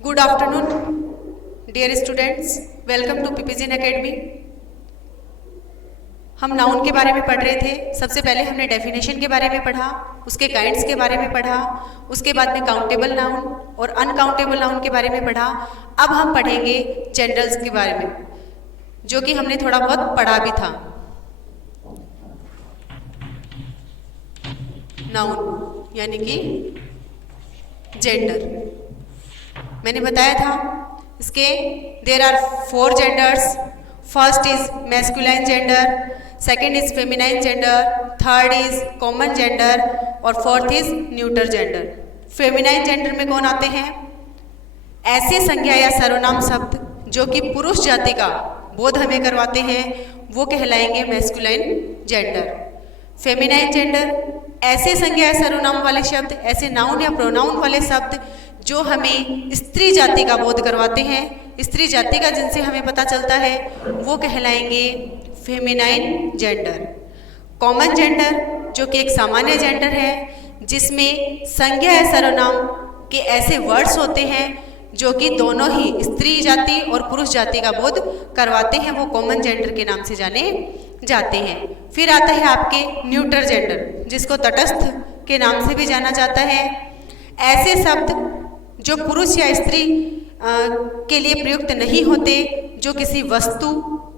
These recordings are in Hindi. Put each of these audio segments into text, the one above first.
Good afternoon dear students, welcome to PPGN academy. हम नाउन के बारे में पढ़ रहे थे। सबसे पहले हमने डेफिनेशन के बारे में पढ़ा, उसके काइंड्स के बारे में पढ़ा, उसके बाद में काउंटेबल नाउन और अनकाउंटेबल नाउन के बारे में पढ़ा। अब हम पढ़ेंगे जेंडर्स के बारे में, जो कि हमने थोड़ा बहुत पढ़ा भी था। नाउन यानी कि जेंडर, मैंने बताया था इसके there are 4 genders. First is masculine gender, second is feminine gender, third is common gender और fourth is neuter gender. Feminine gender में कौन आते हैं? ऐसे संज्ञा या सर्वनाम शब्द जो कि पुरुष जाति का बोध हमें करवाते हैं, वो कहलाएंगे मैस्कुलाइन जेंडर। फेमिनाइन जेंडर ऐसे संज्ञा या सर्वनाम वाले शब्द, ऐसे नाउन या प्रोनाउन वाले शब्द जो हमें स्त्री जाति का बोध करवाते हैं, स्त्री जाति का जिनसे हमें पता चलता है, वो कहलाएंगे फेमिनाइन जेंडर। कॉमन जेंडर जो कि एक सामान्य जेंडर है, जिसमें संज्ञा या सर्वनाम के ऐसे वर्ड्स होते हैं जो कि दोनों ही स्त्री जाति और पुरुष जाति का बोध करवाते हैं, वो कॉमन जेंडर के नाम से जाने जाते हैं। फिर आता है आपके न्यूटर जेंडर, जिसको तटस्थ के नाम से भी जाना जाता है। ऐसे शब्द जो पुरुष या स्त्री के लिए प्रयुक्त नहीं होते, जो किसी वस्तु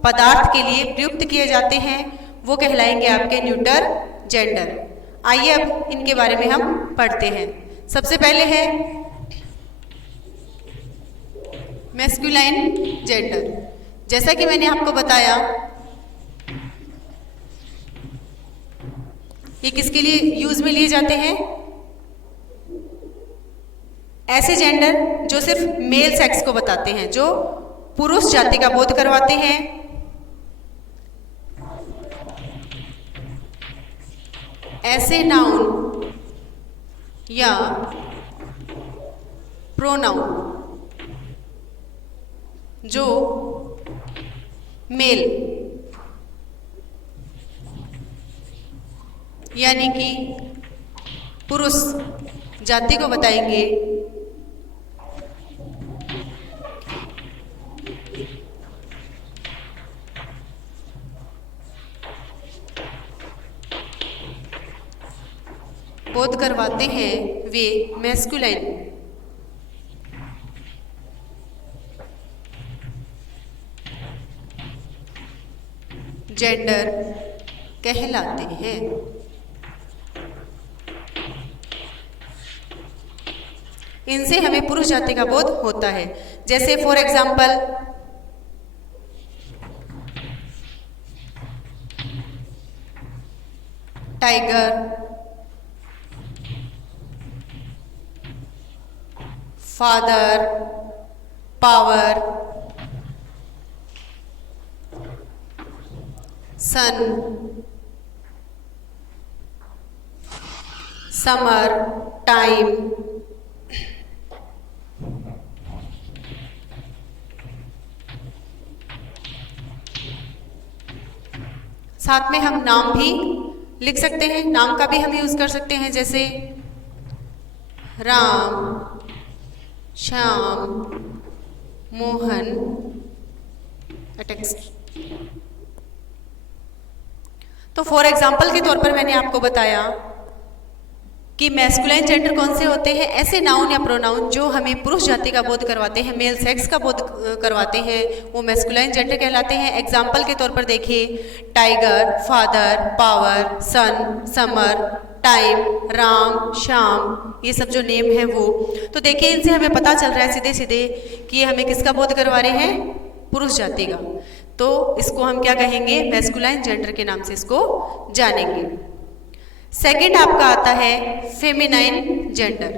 पदार्थ के लिए प्रयुक्त किए जाते हैं, वो कहलाएंगे आपके न्यूटर जेंडर। आइए अब इनके बारे में हम पढ़ते हैं। सबसे पहले है मैस्कुलाइन जेंडर। जैसा कि मैंने आपको बताया, ये किसके लिए यूज में लिए जाते हैं? ऐसे जेंडर जो सिर्फ मेल सेक्स को बताते हैं, जो पुरुष जाति का बोध करवाते हैं। ऐसे नाउन या प्रोनाउन जो मेल यानी कि पुरुष जाति को बताएंगे, बोध करवाते हैं, वे मैस्कुलाइन जेंडर कहलाते हैं। इनसे हमें पुरुष जाति का बोध होता है। जैसे for example tiger, father, power, sun, summer, time, साथ में हम नाम भी लिख सकते हैं। नाम का भी हम यूज कर सकते हैं, जैसे राम, श्याम, मोहन, एटसेट्रा। तो फॉर एग्जाम्पल के तौर पर मैंने आपको बताया कि मैस्कुलाइन जेंडर कौन से होते हैं? ऐसे नाउन या प्रोनाउन जो हमें पुरुष जाति का बोध करवाते हैं, मेल सेक्स का बोध करवाते हैं, वो मैस्कुलाइन जेंडर कहलाते हैं। एग्जाम्पल के तौर पर देखिए, tiger, father, power, sun, summer, time, Ram, Shyam, ये सब जो नेम है वो। तो देखिए, इनसे हमें पता चल रहा है सीधे सीधे कि ये हमें किसका बोध करवा रहे हैं? पुरुष जाति का। तो इसको हम क्या कहेंगे? मैस्कुलाइन जेंडर के नाम से इसको जानेंगे। सेकंड आपका आता है feminine gender.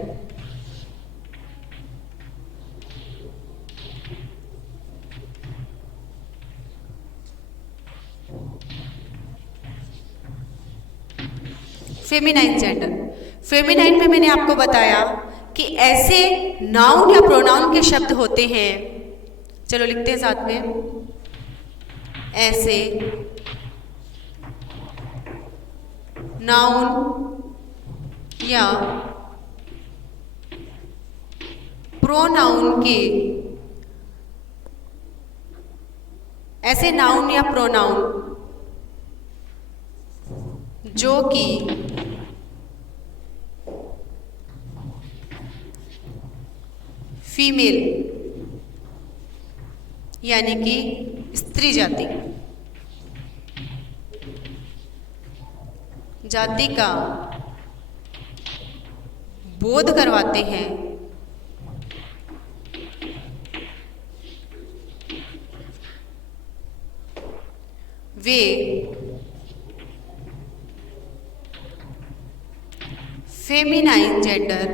Feminine gender, feminine में मैंने आपको बताया कि ऐसे नाउन या प्रोनाउन के शब्द होते हैं, चलो लिखते हैं साथ में, ऐसे नाउन या प्रोनाउन के, ऐसे नाउन या प्रोनाउन जो कि फीमेल यानी कि स्त्री जाति का बोध करवाते हैं, वे फेमिनाइन जेंडर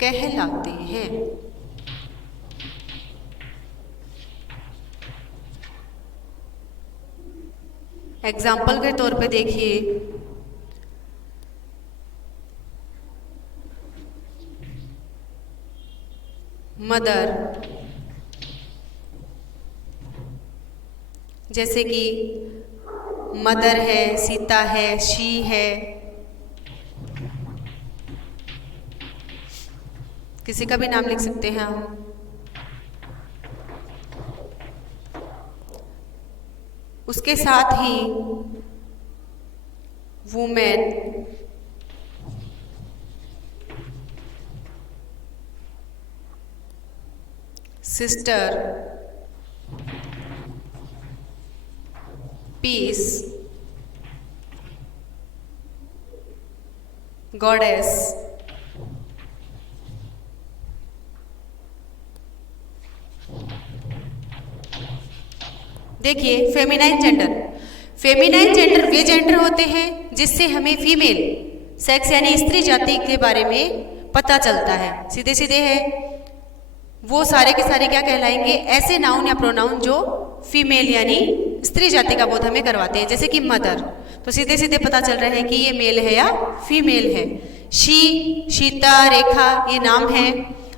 कहलाते हैं। एग्जाम्पल के तौर पे देखिए, मदर, जैसे कि मदर है, सीता है, शी है, किसी का भी नाम लिख सकते हैं हम। उसके साथ ही वुमेन, सिस्टर, पीस, गॉडेस, देखिए फेमिनाइन जेंडर वे जेंडर होते हैं जिससे हमें फीमेल सेक्स यानी स्त्री जाति के बारे में पता चलता है। सीधे सीधे है, वो सारे के सारे क्या कहलाएंगे, ऐसे नाउन या प्रोनाउन जो फीमेल यानी स्त्री जाति का बोध हमें करवाते हैं। जैसे कि मदर, तो सीधे सीधे पता चल रहा है कि ये मेल है या फीमेल है। शी, शीता, रेखा ये नाम है।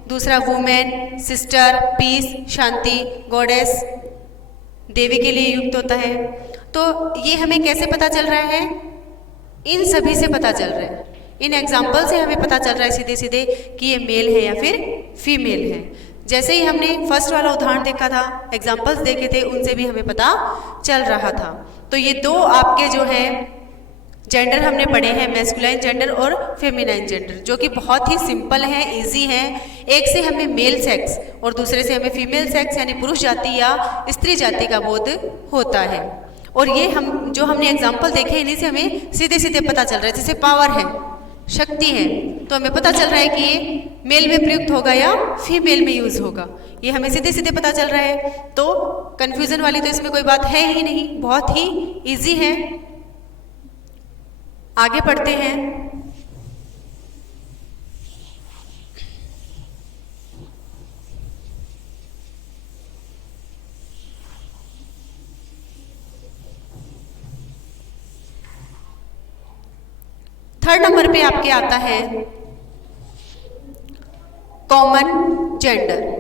दूसरा वुमेन, सिस्टर, पीस, शांति, गॉडेस देवी के लिए युक्त होता है। तो ये हमें कैसे पता चल रहा है, इन सभी से पता चल रहा है, इन एग्जाम्पल से हमें पता चल रहा है सीधे सीधे कि ये मेल है या फिर फीमेल है। जैसे ही हमने फर्स्ट वाला उदाहरण देखा था, एग्जाम्पल्स देखे थे, उनसे भी हमें पता चल रहा था। तो ये दो आपके जो है जेंडर हमने पढ़े हैं, मैस्कुलाइन जेंडर और फेमिनाइन जेंडर, जो कि बहुत ही सिंपल हैं, इजी हैं। एक से हमें मेल सेक्स और दूसरे से हमें फीमेल सेक्स यानी पुरुष जाति या स्त्री जाति का बोध होता है। और ये हम जो हमने एग्जाम्पल देखे, इन्हीं से हमें सीधे सीधे पता चल रहा है। जैसे पावर है, शक्ति है, तो हमें पता चल रहा है कि ये मेल में प्रयुक्त होगा या फीमेल में यूज होगा, ये हमें सीधे सीधे पता चल रहा है। तो कंफ्यूजन वाली तो इसमें कोई बात है ही नहीं, बहुत ही इजी है। आगे पढ़ते हैं। थर्ड नंबर पे आपके आता है कॉमन जेंडर।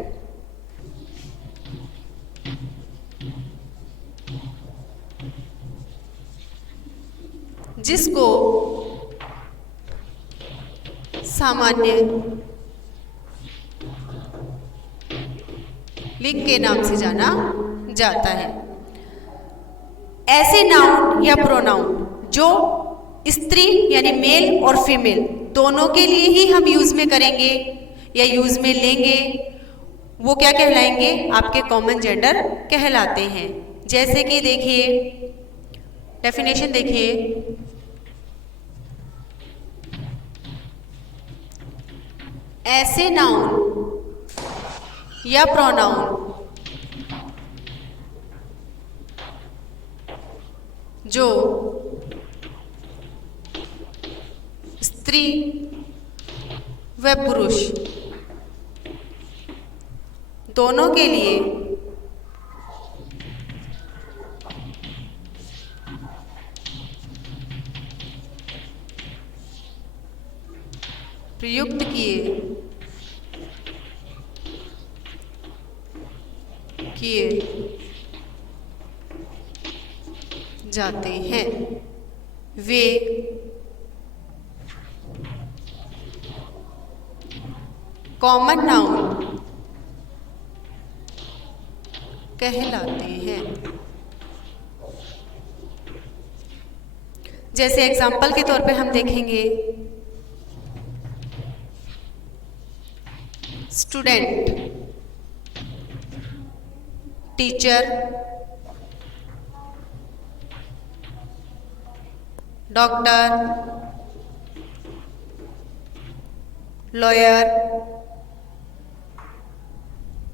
जिसको सामान्य लिंग के नाम से जाना जाता है। ऐसे नाउन या प्रोनाउन जो स्त्री यानी मेल और फीमेल दोनों के लिए ही हम यूज में करेंगे या यूज में लेंगे, वो क्या कहलाएंगे, आपके कॉमन जेंडर कहलाते हैं। जैसे कि देखिए डेफिनेशन देखिए, ऐसे नाउन या प्रोनाउन जो स्त्री व पुरुष दोनों के लिए प्रयुक्त किए जाते हैं, वे कॉमन नाउन कहलाते हैं। जैसे एग्जाम्पल के तौर पे हम देखेंगे student, teacher, doctor, lawyer,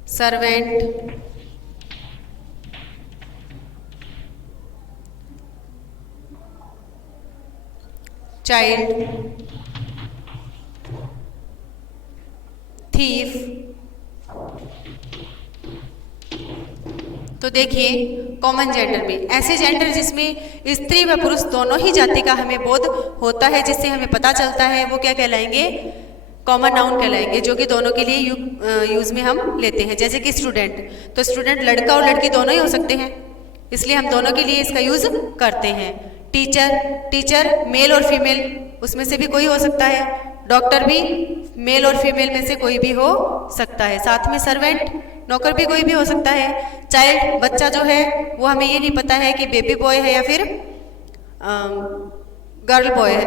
servant, child, thief. तो देखिए कॉमन जेंडर में ऐसे जेंडर जिसमें स्त्री व पुरुष दोनों ही जाति का हमें बोध होता है, जिससे हमें पता चलता है, वो क्या कहलाएंगे? कॉमन नाउन कहलाएंगे, जो कि दोनों के लिए यूज में हम लेते हैं। जैसे कि स्टूडेंट, तो स्टूडेंट लड़का और लड़की दोनों ही हो सकते हैं, इसलिए हम दोनों के लिए इसका यूज करते हैं। टीचर, टीचर मेल और फीमेल उसमें से भी कोई हो सकता है। डॉक्टर भी मेल और फीमेल में से कोई भी हो सकता है। साथ में सर्वेंट, नौकर भी कोई भी हो सकता है। चाइल्ड, बच्चा जो है वो हमें ये नहीं पता है कि बेबी बॉय है या फिर गर्ल बॉय है,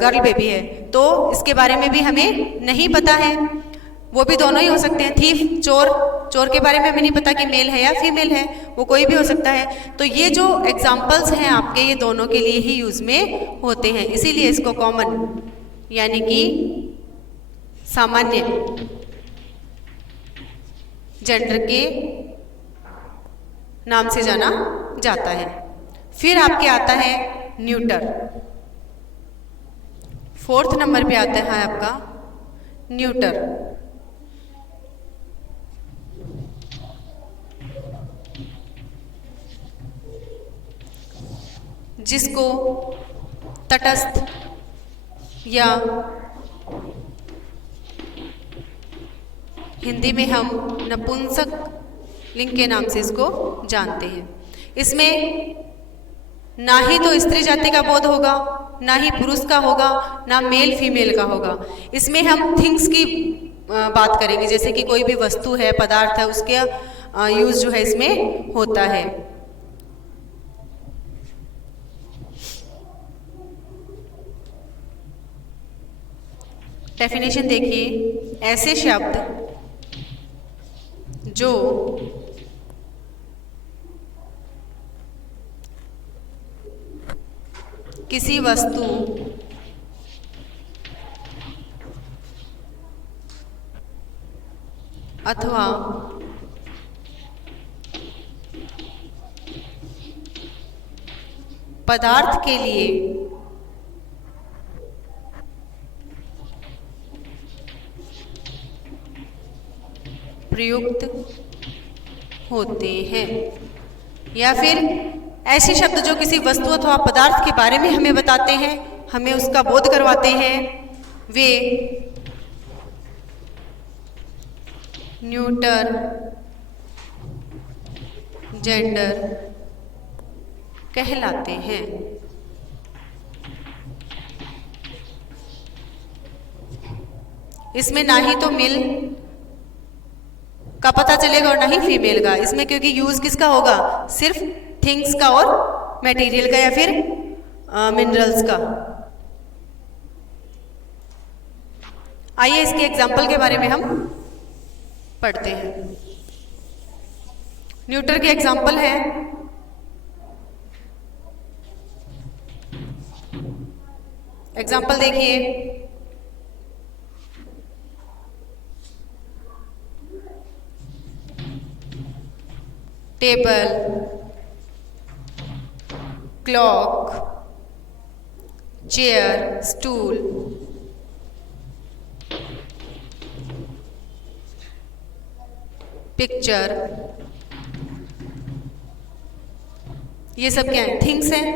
गर्ल बेबी है, तो इसके बारे में भी हमें नहीं पता है, वो भी दोनों ही हो सकते हैं। थीफ, चोर, चोर के बारे में हमें नहीं पता कि मेल है या फीमेल है, वो कोई भी हो सकता है। तो ये जो एग्जाम्पल्स हैं आपके, ये दोनों के लिए ही यूज में होते हैं, इसीलिए इसको कॉमन यानी कि सामान्य जेंडर के नाम से जाना जाता है। फिर आपके आता है न्यूटर। 4th नंबर पे आता है आपका न्यूटर। जिसको तटस्थ या हिंदी में हम नपुंसक लिंग के नाम से इसको जानते हैं। इसमें ना ही तो स्त्री जाति का बोध होगा, ना ही पुरुष का होगा, ना मेल फीमेल का होगा। इसमें हम थिंग्स की बात करेंगे, जैसे कि कोई भी वस्तु है, पदार्थ है, उसके यूज जो है इसमें होता है। डेफिनेशन देखिए, ऐसे शब्द जो किसी वस्तु अथवा पदार्थ के लिए प्रयुक्त होते हैं, या फिर ऐसे शब्द जो किसी वस्तु अथवा पदार्थ के बारे में हमें बताते हैं, हमें उसका बोध करवाते हैं, वे न्यूटर जेंडर कहलाते हैं। इसमें ना ही तो मेल का पता चलेगा और ना ही फीमेल का, इसमें क्योंकि यूज किसका होगा? सिर्फ थिंग्स का और मटेरियल का या फिर मिनरल्स का। आइए इसके एग्जाम्पल के बारे में हम पढ़ते हैं। न्यूटर के एग्जाम्पल है एग्जाम्पल देखिए, table, clock, chair, stool, picture, ये सब क्या है? थिंग्स हैं,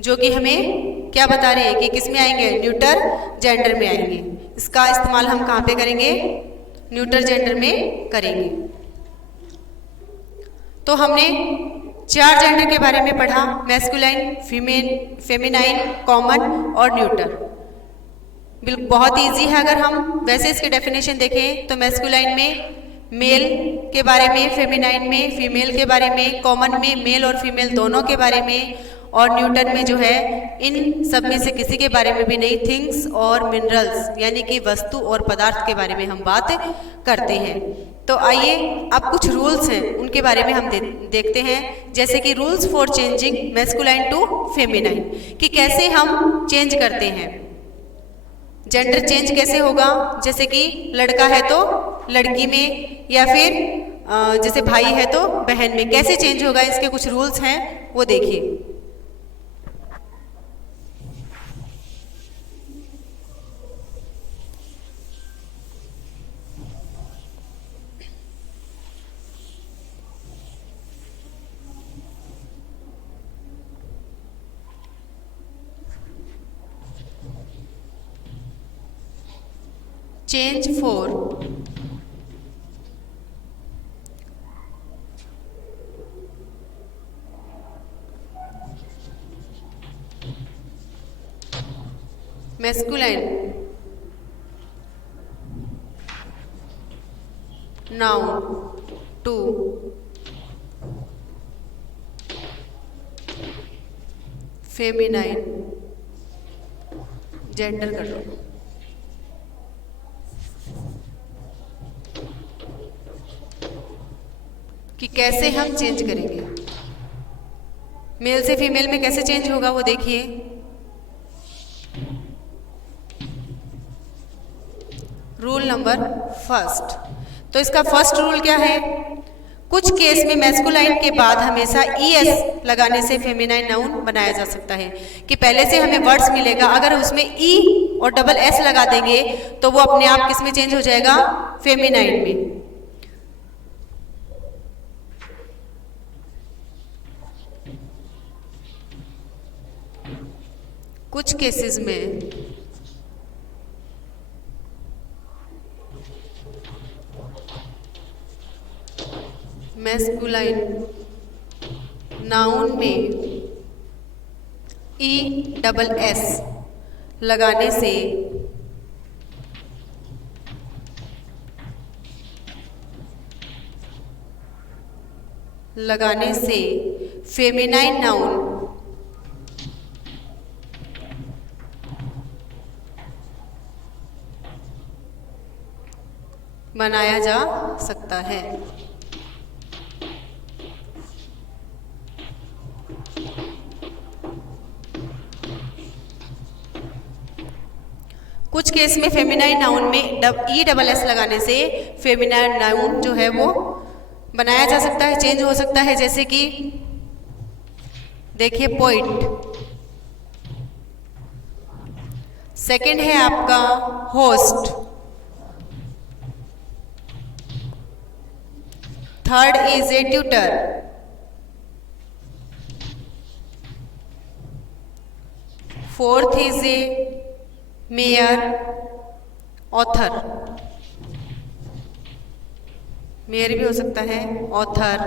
जो कि हमें क्या बता रहे हैं कि किस में आएंगे? न्यूटर जेंडर में आएंगे। इसका इस्तेमाल हम कहाँ पे करेंगे? न्यूटर जेंडर में करेंगे। तो हमने 4 जेंडर के बारे में पढ़ा, मैस्कुलाइन, फीमेल, फेमिनाइन, कॉमन और न्यूटर। बिल्कुल बहुत इजी है। अगर हम वैसे इसकी डेफिनेशन देखें तो मैस्कुलाइन में मेल के बारे में, फेमिनाइन में फीमेल के बारे में, कॉमन में मेल और फीमेल दोनों के बारे में, और न्यूटन में जो है इन सब में से किसी के बारे में भी नहीं, थिंग्स और मिनरल्स यानी कि वस्तु और पदार्थ के बारे में हम बात करते हैं। तो आइए अब कुछ रूल्स हैं उनके बारे में हम देखते हैं, जैसे कि rules for changing masculine to feminine, कि कैसे हम चेंज करते हैं, जेंडर चेंज कैसे होगा। जैसे कि लड़का है तो लड़की में, या फिर जैसे भाई है तो बहन में, कैसे चेंज होगा, इसके कुछ रूल्स हैं वो देखिए। Change for masculine noun to feminine gender कर लो। कि कैसे हम चेंज करेंगे, मेल से फीमेल में कैसे चेंज होगा वो देखिए। रूल नंबर फर्स्ट, तो इसका फर्स्ट रूल क्या है, कुछ केस में मैस्कुलाइन के बाद हमेशा ES लगाने से फेमिनाइन नाउन बनाया जा सकता है। कि पहले से हमें वर्ड्स मिलेगा, अगर उसमें E और डबल S लगा देंगे तो वो अपने आप किस में चेंज हो जाएगा, फेमिनाइन में। कुछ केसेस में मैस्कुलाइन नाउन में ESS लगाने से फेमिनाइन नाउन बनाया जा सकता है। कुछ केस में फेमिनाइन नाउन में ESS लगाने से फेमिनाइन नाउन जो है वो बनाया जा सकता है, चेंज हो सकता है। जैसे कि देखिए पोइट, सेकंड है आपका host, third is a tutor, fourth is a mayor, author, mayor भी हो सकता है, ऑथर,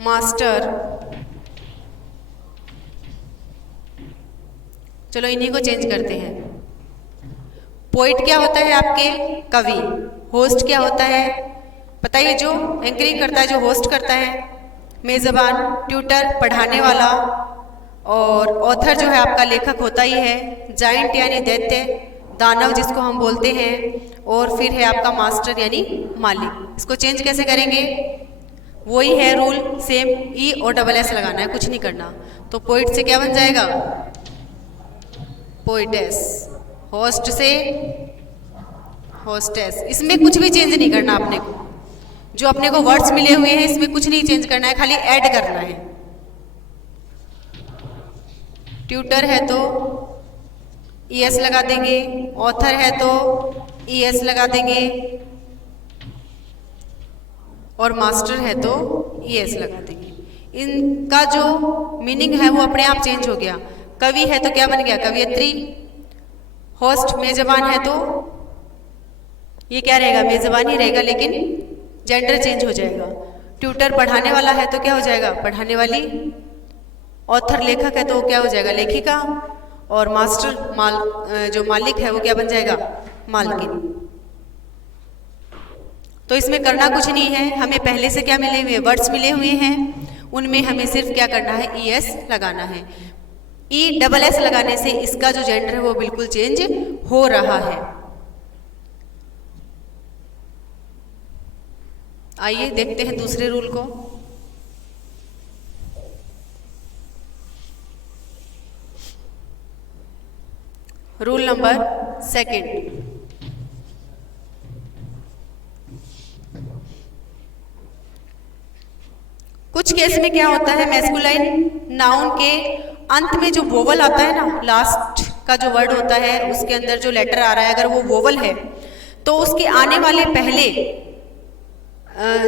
मास्टर। चलो इन्हीं को चेंज करते हैं। पोइट क्या होता है आपके, कवि। होस्ट क्या होता है बताइए, जो एंकरिंग करता है, जो होस्ट करता है। मेज़बान, ट्यूटर पढ़ाने वाला, और ऑथर जो है आपका लेखक होता ही है। जाइंट यानी दैत्य, दानव जिसको हम बोलते हैं, और फिर है आपका मास्टर यानी मालिक। इसको चेंज कैसे करेंगे, वही है रूल सेम, E और SS लगाना है, कुछ नहीं करना। तो पोइट से क्या बन जाएगा, पोइटेस। होस्ट से होस्टेस। इसमें कुछ भी चेंज नहीं करना अपने को, जो अपने को वर्ड्स मिले हुए हैं इसमें कुछ नहीं चेंज करना है, खाली ऐड करना है। ट्यूटर है तो ES लगा देंगे, ऑथर है तो ES लगा देंगे, और मास्टर है तो ES लगा देंगे। इनका जो मीनिंग है वो अपने आप चेंज हो गया। कवि है तो क्या बन गया, कवियत्री। होस्ट मेजबान है तो ये क्या रहेगा, मेजबान ही रहेगा, लेकिन जेंडर चेंज हो जाएगा। ट्यूटर पढ़ाने वाला है तो क्या हो जाएगा, पढ़ाने वाली। ऑथर लेखक है तो वो क्या हो जाएगा, लेखिका, और मास्टर जो मालिक है वो क्या बन जाएगा, मालकिन। तो इसमें करना कुछ नहीं है, हमें पहले से क्या मिले हुए, वर्ड्स मिले हुए हैं, उनमें हमें सिर्फ क्या करना है, ES लगाना है। ESS लगाने से इसका जो जेंडर है वो बिल्कुल चेंज हो रहा है। आइए देखते हैं दूसरे रूल को। Rule number 2। कुछ केस में क्या होता है, मैस्कुलाइन नाउन के अंत में जो वोवल आता है ना, लास्ट का जो वर्ड होता है उसके अंदर जो लेटर आ रहा है, अगर वो वोवल है तो उसके आने वाले पहले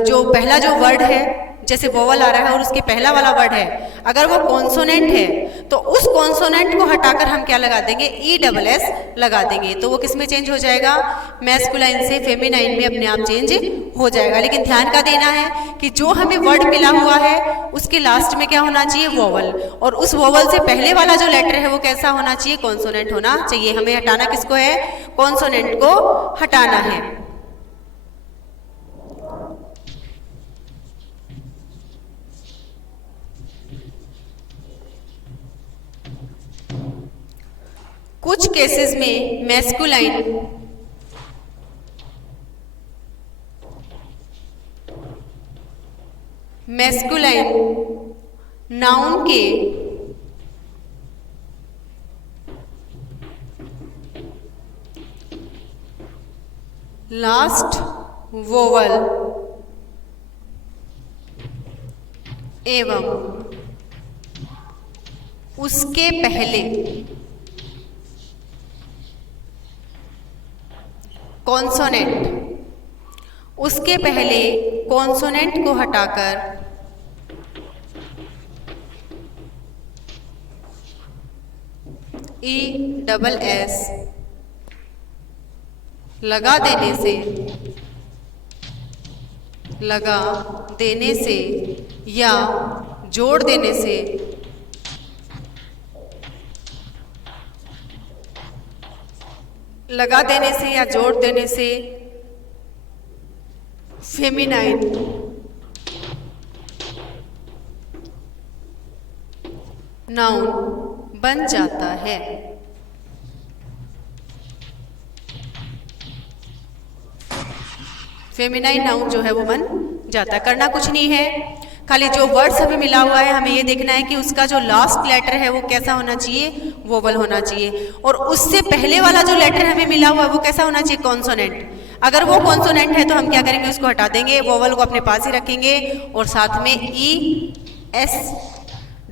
जो पहला जो वर्ड है, जैसे वोवल आ रहा है और उसके पहला वाला वर्ड है, अगर वो कॉन्सोनेंट है तो उस कॉन्सोनेंट को हटाकर हम क्या लगा देंगे, ESS लगा देंगे। तो वो किस में चेंज हो जाएगा, मैस्कुलाइन से फेमिनाइन में अपने आप चेंज हो जाएगा। लेकिन ध्यान का देना है कि जो हमें वर्ड मिला हुआ है उसके लास्ट में क्या होना चाहिए, वोवल, और उस वोवल से पहले वाला जो लेटर है वो कैसा होना चाहिए, कॉन्सोनेंट होना चाहिए। हमें हटाना किसको है, कॉन्सोनेंट को हटाना है। कुछ केसेस में मैस्कुलाइन नाउन के लास्ट वोवल एवं उसके पहले कॉन्सोनेंट, उसके पहले कॉन्सोनेंट को हटाकर ESS लगा देने से या जोड़ देने से या जोड़ देने से फेमिनाइन नाउन बन जाता है। फेमिनाइन नाउन जो है वो बन जाता है। करना कुछ नहीं है, खाली जो वर्ड्स हमें मिला हुआ है हमें ये देखना है कि उसका जो लास्ट लेटर है वो कैसा होना चाहिए, वोवल होना चाहिए, और उससे पहले वाला जो लेटर हमें मिला हुआ है वो कैसा होना चाहिए, कॉन्सोनेंट। अगर वो कॉन्सोनेंट है तो हम क्या करेंगे, उसको हटा देंगे, वोवल को अपने पास ही रखेंगे और साथ में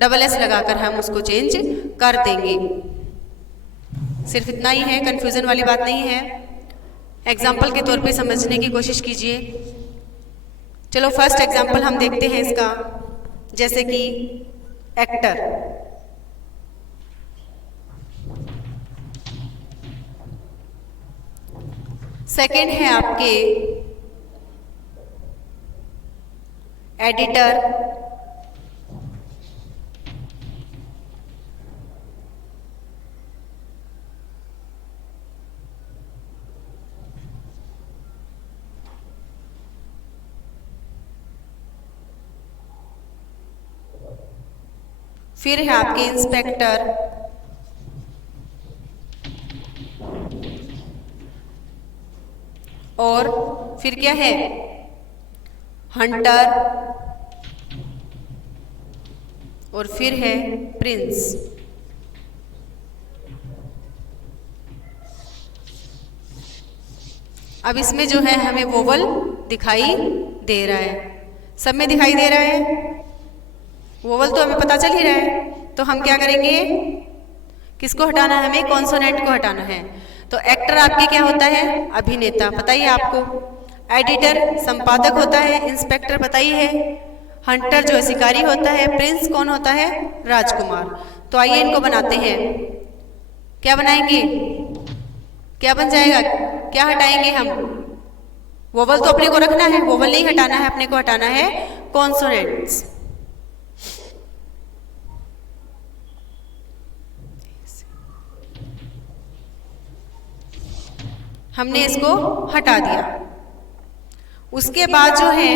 ESS लगाकर हम उसको चेंज कर देंगे। सिर्फ इतना ही है, कंफ्यूजन वाली बात नहीं है। एग्जाम्पल के तौर पे समझने की कोशिश कीजिए। चलो फर्स्ट एग्जाम्पल हम देखते हैं इसका, जैसे कि एक्टर। सेकेंड है आपके एडिटर, फिर है आपके इंस्पेक्टर, और फिर क्या है, हंटर, और फिर है प्रिंस। अब इसमें जो है हमें वोवल दिखाई दे रहा है, सब में दिखाई दे रहा है, वोवल तो हमें पता चल ही रहा है। तो हम क्या करेंगे, किसको हटाना है, हमें कॉन्सोनेंट को हटाना है। तो एक्टर आपके क्या होता है, अभिनेता, पता ही है आपको। एडिटर संपादक होता है, इंस्पेक्टर पता ही है, हंटर जो है शिकारी होता है, प्रिंस कौन होता है, राजकुमार। तो आइए इनको बनाते हैं। क्या बनाएंगे, क्या बन जाएगा, क्या हटाएंगे हम, वोवल तो अपने को रखना है, वोवल नहीं हटाना है, अपने को हटाना है कॉन्सोनेंट्स। हमने इसको हटा दिया। उसके बाद जो है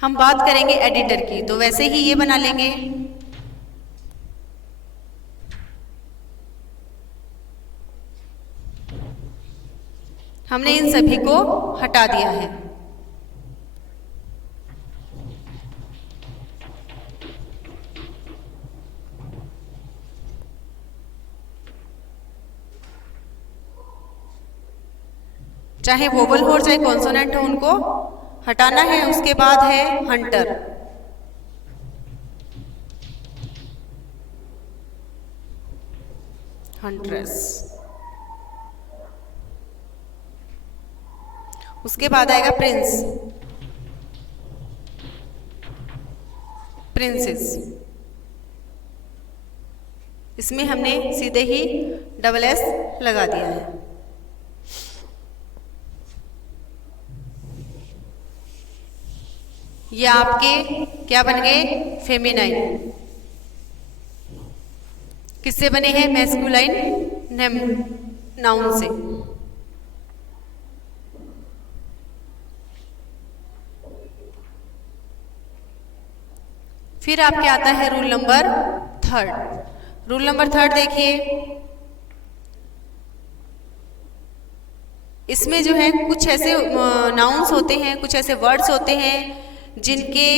हम बात करेंगे एडिटर की, तो वैसे ही ये बना लेंगे। हमने इन सभी को हटा दिया है। चाहे वोवल हो चाहे कॉन्सोनेंट हो, उनको हटाना है। उसके बाद है हंटर। हंट्रेस। उसके बाद आएगा प्रिंस, प्रिंसेस। इसमें हमने सीधे ही डबल एस लगा दिया है। ये आपके क्या बन गए? फेमिनाइन। किससे बने हैं? मैस्कुलाइन नाउन से। फिर आपके आता है रूल नंबर 3। रूल नंबर 3 देखिए, इसमें जो है कुछ ऐसे नाउन्स होते हैं, कुछ ऐसे वर्ड्स होते हैं जिनके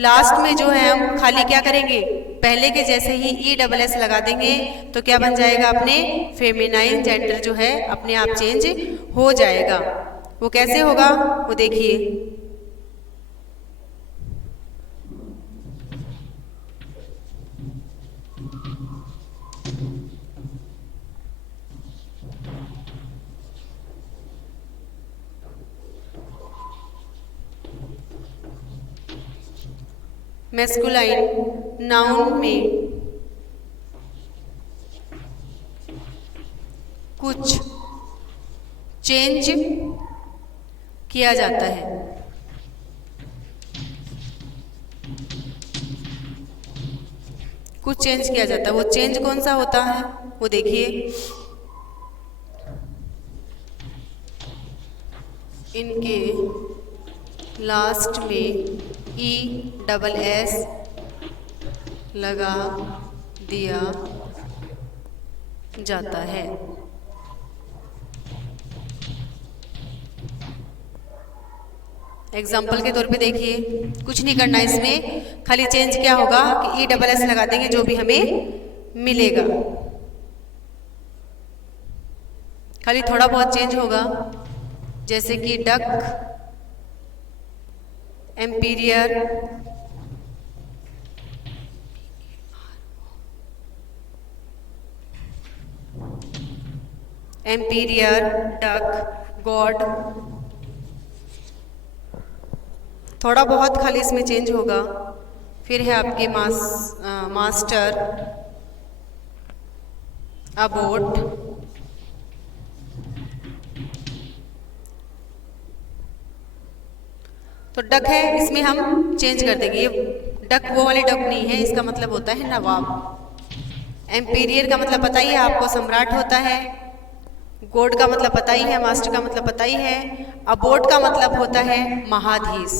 लास्ट में जो है हम खाली क्या करेंगे? पहले के जैसे ही ई डबल एस लगा देंगे, तो क्या बन जाएगा? अपने फेमिनाइन जेंडर जो है अपने आप चेंज हो जाएगा। वो कैसे होगा? वो देखिए, मैस्कुलाइन नाउन में कुछ चेंज किया जाता है। कुछ चेंज किया जाता है। वो चेंज कौन सा होता है? वो देखिए, इनके लास्ट में ई डबल एस लगा दिया जाता है। एग्जाम्पल के तौर पे देखिए, कुछ नहीं करना इसमें, खाली चेंज क्या होगा कि ई डबल एस लगा देंगे, जो भी हमें मिलेगा। खाली थोड़ा बहुत चेंज होगा, जैसे कि डक, एम्पीरियर, डक, गॉड, थोड़ा बहुत खाली इसमें चेंज होगा। फिर है आपके मास्टर, अबोट, तो डक है, इसमें हम चेंज कर देंगे। ये डक वो वाली डक नहीं है, इसका मतलब होता है नवाब। एम्पीरियर का मतलब पता ही है आपको, सम्राट होता है। गॉड का मतलब पता ही है, मास्टर का मतलब पता ही है। अबोट का मतलब होता है महाधीश।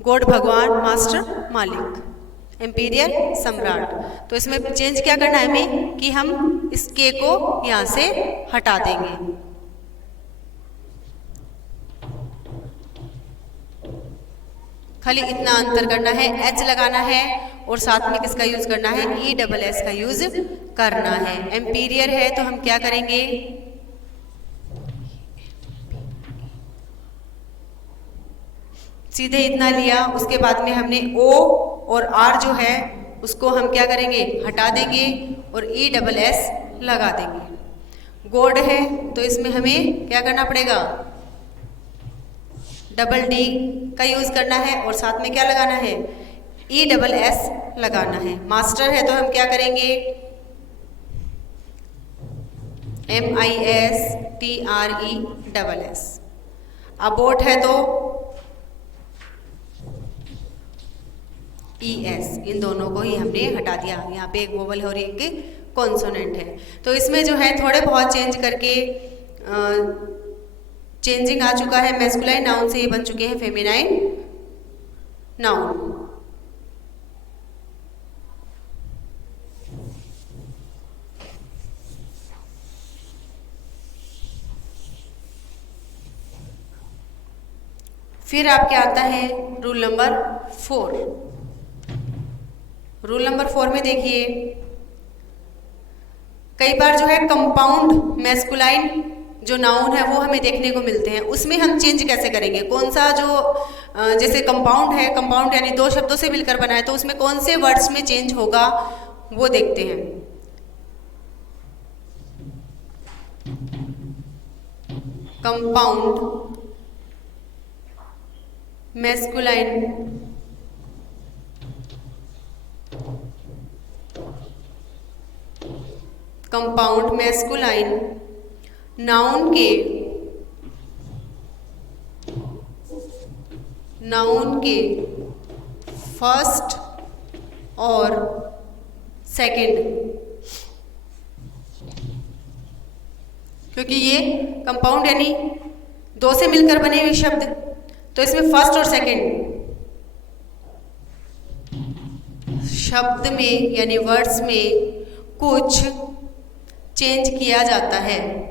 गॉड भगवान, मास्टर मालिक, एम्पीरियर सम्राट। तो इसमें चेंज क्या करना है हमें कि हम इस के को यहाँ से हटा देंगे। खाली इतना अंतर करना है, एच लगाना है और साथ में किसका यूज करना है? ई डबल एस का यूज करना है। एम्पीरियर है तो हम क्या करेंगे? सीधे इतना लिया, उसके बाद में हमने ओ और आर जो है उसको हम क्या करेंगे? हटा देंगे और ई डबल एस लगा देंगे। गॉड है तो इसमें हमें क्या करना पड़ेगा? डबल डी का यूज करना है और साथ में क्या लगाना है? ई डबल एस लगाना है। मास्टर है तो हम क्या करेंगे? MISTRE अबोट है तो ES, इन दोनों को ही हमने हटा दिया। यहाँ पे एक वोवल है और एक कॉन्सोनेंट है। तो इसमें जो है थोड़े बहुत चेंज करके चेंजिंग आ चुका है। मैस्कुलाइन नाउन से ये बन चुके हैं फेमिनाइन नाउन। फिर आपके आता है रूल नंबर 4। रूल नंबर 4 में देखिए, कई बार जो है कंपाउंड मैस्कुलाइन जो नाउन है वो हमें देखने को मिलते हैं। उसमें हम चेंज कैसे करेंगे, कौन सा जो जैसे कंपाउंड है, कंपाउंड यानी दो शब्दों से मिलकर बना है, तो उसमें कौन से वर्ड्स में चेंज होगा वो देखते हैं। Compound masculine compound masculine noun के फर्स्ट और सेकंड, क्योंकि ये कंपाउंड यानी दो से मिलकर बने हुए शब्द, तो इसमें फर्स्ट और सेकंड शब्द में यानी वर्ड्स में कुछ चेंज किया जाता है।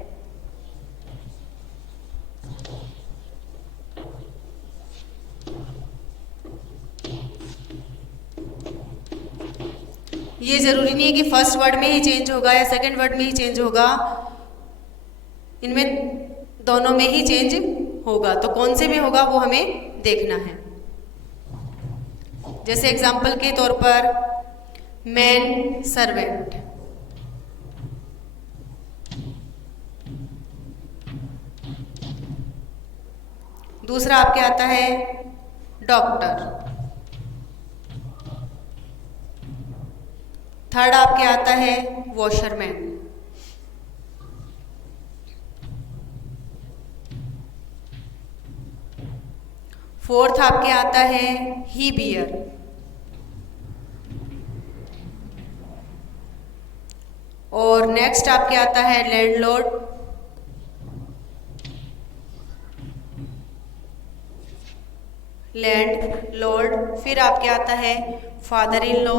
ये जरूरी नहीं है कि फर्स्ट वर्ड में ही चेंज होगा या सेकंड वर्ड में ही चेंज होगा, इनमें दोनों में ही चेंज होगा। तो कौन से में होगा वो हमें देखना है। जैसे एग्जाम्पल के तौर पर मैन सर्वेंट, दूसरा आपके आता है डॉक्टर, थर्ड आपके आता है वॉशरमैन, फोर्थ आपके आता है ही बियर, और नेक्स्ट आपके आता है लैंडलॉर्ड, फिर आपके आता है father in law,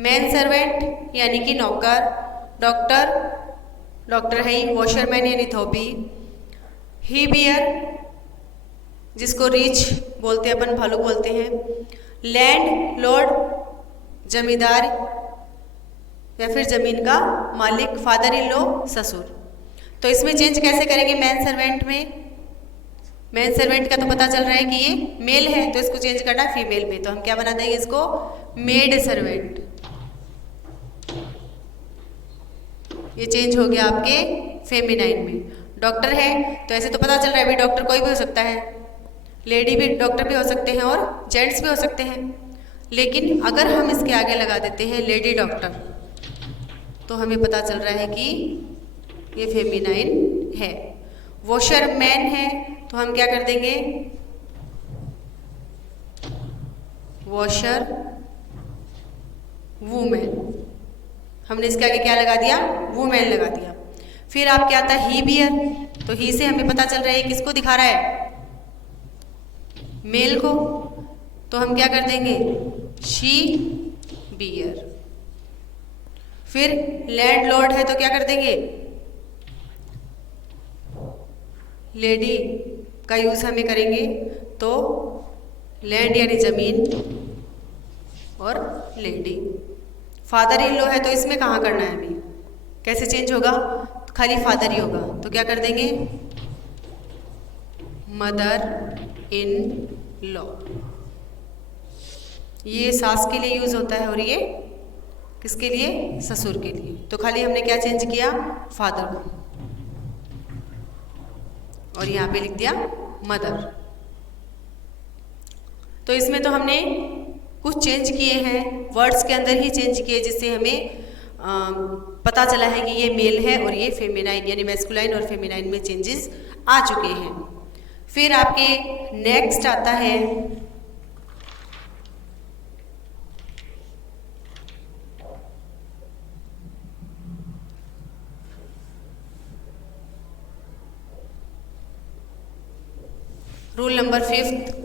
man servant यानी कि नौकर, डॉक्टर है ही, वॉशरमैन यानी धोबी, ही बियर जिसको रीछ बोलते हैं अपन, भालू बोलते हैं, लैंड लॉर्ड जमींदार या फिर जमीन का मालिक, फादर इन लॉ ससुर। तो इसमें चेंज कैसे करेंगे मैन सर्वेंट में? मैन सर्वेंट का तो पता चल रहा है कि ये मेल है, तो इसको चेंज करना है फीमेल में, तो हम क्या बना देंगे इसको मेड सर्वेंट। ये चेंज हो गया आपके फेमिनाइन में। डॉक्टर है तो ऐसे तो पता चल रहा है भाई डॉक्टर कोई भी हो सकता है, लेडी भी डॉक्टर भी हो सकते हैं और जेंट्स भी हो सकते हैं, लेकिन अगर हम इसके आगे लगा देते हैं लेडी डॉक्टर तो हमें पता चल रहा है कि ये फेमिनाइन है। वॉशरमैन है तो हम क्या कर देंगे वॉशर वूमेन, हमने इसके आगे क्या लगा दिया वूमेन लगा दिया। फिर आपके आता है ही बियर, तो ही से हमें पता चल रहा है किसको दिखा रहा है मेल को, तो हम क्या कर देंगे शी बियर। फिर लैंडलॉर्ड है तो क्या कर देंगे लेडी का यूज हमें करेंगे, तो लैंड यानी जमीन और लेडी। फादर इन लॉ है तो इसमें कहाँ करना है अभी, कैसे चेंज होगा, तो खाली फादर ही होगा, तो क्या कर देंगे मदर इन लॉ। ये सास के लिए यूज होता है और ये किसके लिए ससुर के लिए, तो खाली हमने क्या चेंज किया फादर को और यहाँ पे लिख दिया मदर। तो इसमें तो हमने कुछ चेंज किए हैं, वर्ड्स के अंदर ही चेंज किए, जिससे हमें पता चला है कि ये मेल है और ये फेमिनाइन यानी मैस्कुलाइन और फेमिनाइन में चेंजेस आ चुके हैं। फिर आपके नेक्स्ट आता है rule number 5th।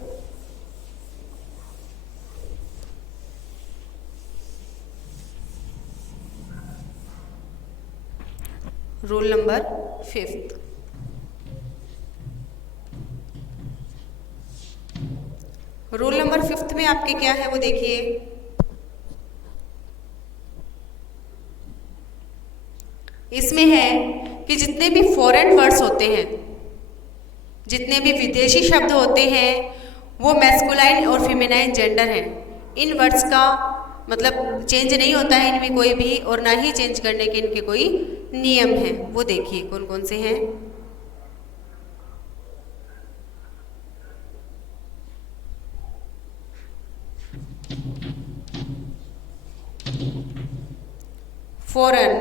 Rule number 5th। Rule number 5th में आपके क्या है वो देखिए। इसमें है कि जितने भी फॉरेन वर्ड्स होते हैं, जितने भी विदेशी शब्द होते हैं, वो मैस्कुलाइन और फेमिनाइन जेंडर हैं। इन वर्ड्स का मतलब चेंज नहीं होता है इनमें कोई भी, और ना ही चेंज करने के इनके कोई नियम हैं। वो देखिए कौन कौन से हैं। फॉरेन,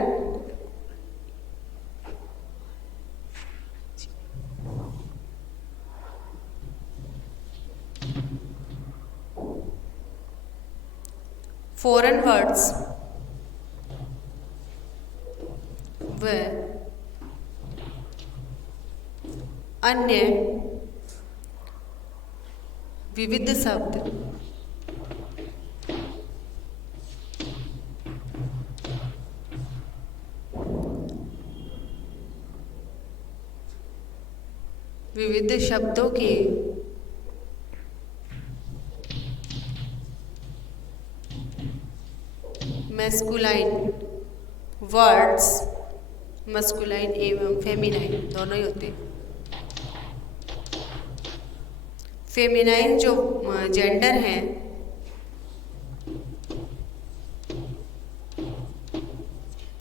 फॉरेन वर्ड्स व अन्य विविध शब्द विविध शब्दों के मैस्कुलाइन वर्ड्स, मस्कुलाइन एवं फेमिनाइन दोनों ही होते हैं। फेमिनाइन जो जेंडर हैं,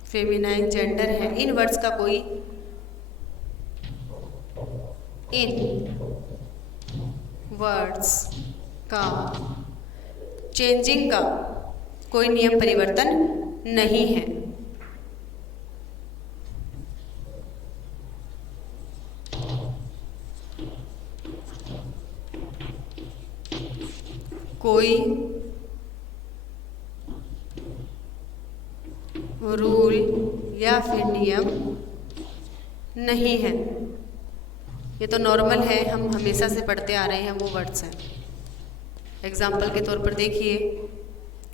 फेमिनाइन जेंडर है, इन वर्ड्स का कोई, इन वर्ड्स का चेंजिंग का कोई नियम परिवर्तन नहीं है। कोई रूल या फिर नियम नहीं है। ये तो नॉर्मल है, हम हमेशा से पढ़ते आ रहे हैं, वो वर्ड्स हैं। एग्जाम्पल के तौर पर देखिए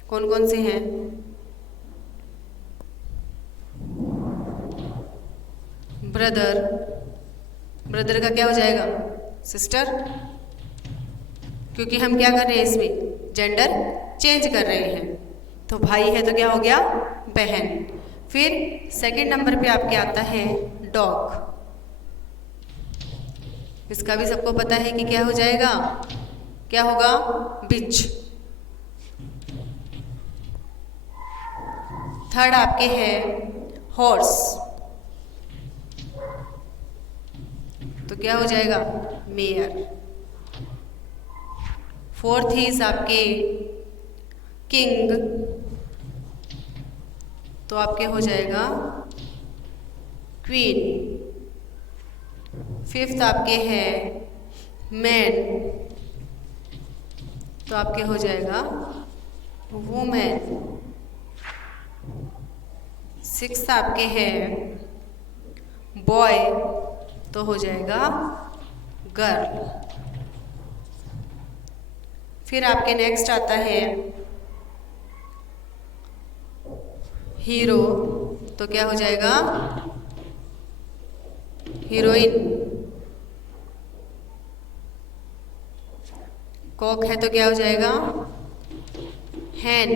कौन कौन से हैं। ब्रदर, ब्रदर का क्या हो जाएगा? सिस्टर, क्योंकि हम क्या कर रहे हैं, इसमें जेंडर चेंज कर रहे हैं। तो भाई है तो क्या हो गया? बहन। फिर सेकंड नंबर पे आपके आता है डॉग। इसका भी सबको पता है कि क्या हो जाएगा, क्या होगा? बिच। थर्ड आपके है हॉर्स, तो क्या हो जाएगा? मेयर। फोर्थ इज आपके किंग, तो आपके हो जाएगा क्वीन। फिफ्थ आपके है मैन, तो आपके हो जाएगा वुमेन। सिक्स्थ आपके है बॉय, तो हो जाएगा गर्ल। फिर आपके नेक्स्ट आता है हीरो, तो क्या हो जाएगा? हीरोइन। कॉक है तो क्या हो जाएगा? हैन।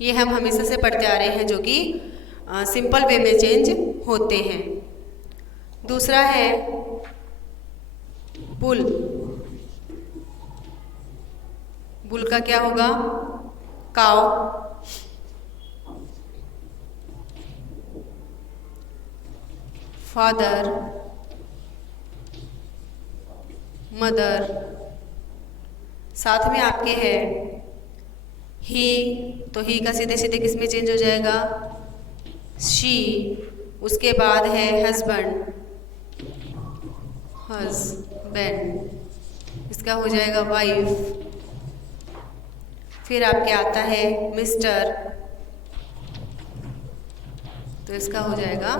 ये हम हमेशा से पढ़ते आ रहे हैं, जो कि सिंपल वे में चेंज होते हैं। दूसरा है बुल। बुल का क्या होगा? काव। Father, mother. साथ में आपके है ही, तो ही का सीधे सीधे किस में चेंज हो जाएगा? शी। उसके बाद है हस्बैंड, हस्बैंड, इसका हो जाएगा वाइफ। फिर आपके आता है मिस्टर, तो इसका हो जाएगा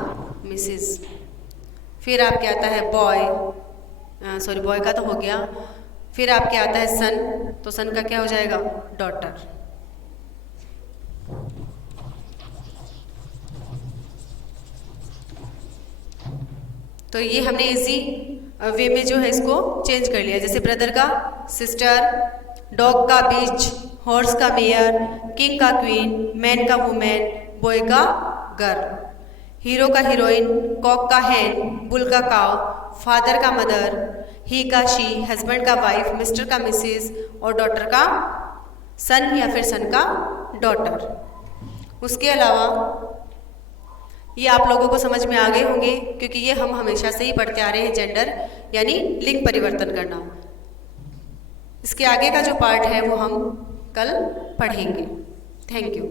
मिसिस। फिर आपके आता है बॉय, सॉरी बॉय का तो हो गया। फिर आपके आता है सन, तो सन का क्या हो जाएगा? डॉटर। तो ये हमने इजी वे में जो है इसको चेंज कर लिया। जैसे ब्रदर का सिस्टर, डॉग का बिच, हॉर्स का मेयर, किंग का क्वीन, मैन का वुमेन, बॉय का गर्ल, हीरो का हीरोइन, कॉक का हैन, बुल का काव, फादर का मदर, ही का शी, हस्बैंड का वाइफ, मिस्टर का मिसिस और डॉटर का सन या फिर सन का डॉटर। उसके अलावा ये आप लोगों को समझ में आ गए होंगे, क्योंकि ये हम हमेशा से ही पढ़ते आ रहे हैं, जेंडर यानी लिंग परिवर्तन करना। इसके आगे का जो पार्ट है वो हम कल पढ़ेंगे। Thank you.